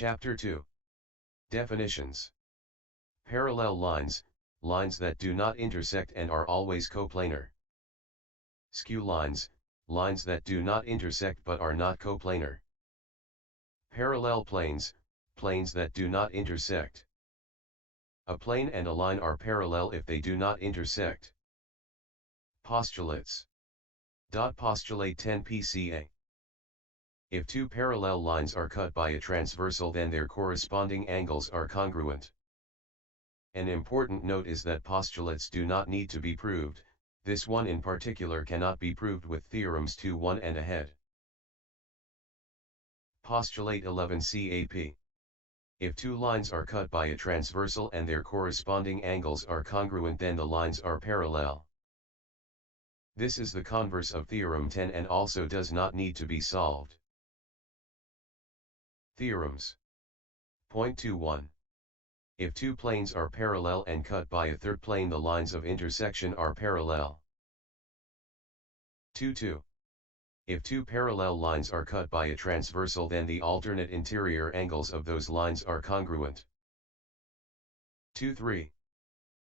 Chapter 2. Definitions. Parallel lines, lines that do not intersect and are always coplanar. Skew lines, lines that do not intersect but are not coplanar. Parallel planes, planes that do not intersect. A plane and a line are parallel if they do not intersect. Postulates. Postulate 10 PCA. If two parallel lines are cut by a transversal, then their corresponding angles are congruent. An important note is that postulates do not need to be proved. This one in particular cannot be proved with theorems 2, 1 and ahead. Postulate 11 CAP. If two lines are cut by a transversal and their corresponding angles are congruent, then the lines are parallel. This is the converse of theorem 10 and also does not need to be solved. Theorems. Point 21. If two planes are parallel and cut by a third plane, the lines of intersection are parallel. 2.2. If two parallel lines are cut by a transversal, then the alternate interior angles of those lines are congruent. 2.3.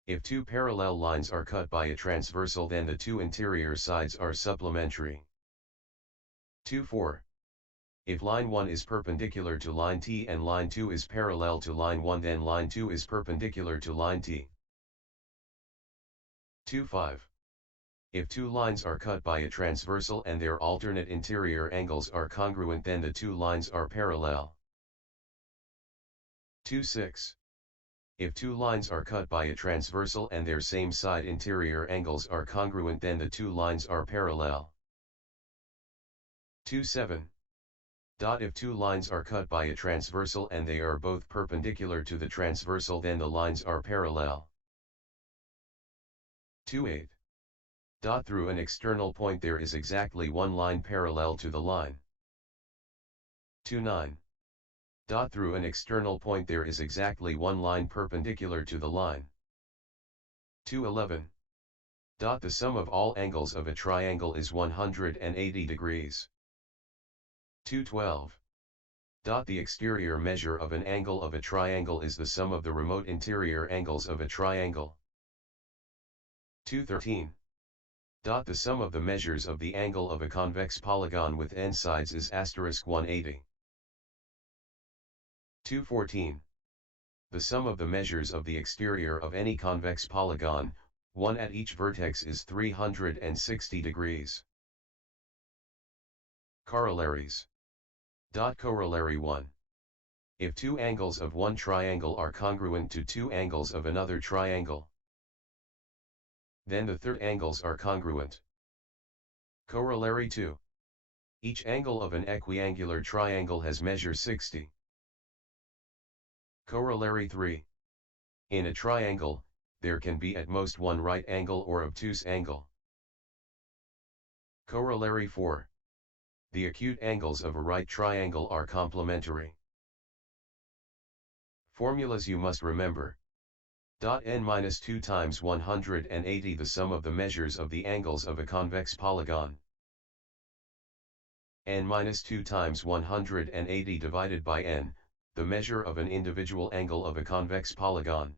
If two parallel lines are cut by a transversal, then the two interior sides are supplementary. 2.4. If line 1 is perpendicular to line T and line 2 is parallel to line 1, then line 2 is perpendicular to line T. 2.5. If two lines are cut by a transversal and their alternate interior angles are congruent, then the two lines are parallel. 2.6. If two lines are cut by a transversal and their same side interior angles are congruent, then the two lines are parallel. 2.7. If two lines are cut by a transversal and they are both perpendicular to the transversal, then the lines are parallel. 2.8. Through an external point there is exactly one line parallel to the line. 2.9. Through an external point there is exactly one line perpendicular to the line. 2.11. The sum of all angles of a triangle is 180 degrees. 2.12. The exterior measure of an angle of a triangle is the sum of the remote interior angles of a triangle. 2.13. The sum of the measures of the angle of a convex polygon with n sides is *180. 2.14. The sum of the measures of the exterior of any convex polygon, one at each vertex, is 360 degrees. Corollaries. Corollary 1. If two angles of one triangle are congruent to two angles of another triangle, then the third angles are congruent. Corollary 2. Each angle of an equiangular triangle has measure 60. Corollary 3. In a triangle, there can be at most one right angle or obtuse angle. Corollary 4. The acute angles of a right triangle are complementary. Formulas you must remember. N-2 times 180, the sum of the measures of the angles of a convex polygon. N-2 times 180 divided by n, the measure of an individual angle of a convex polygon.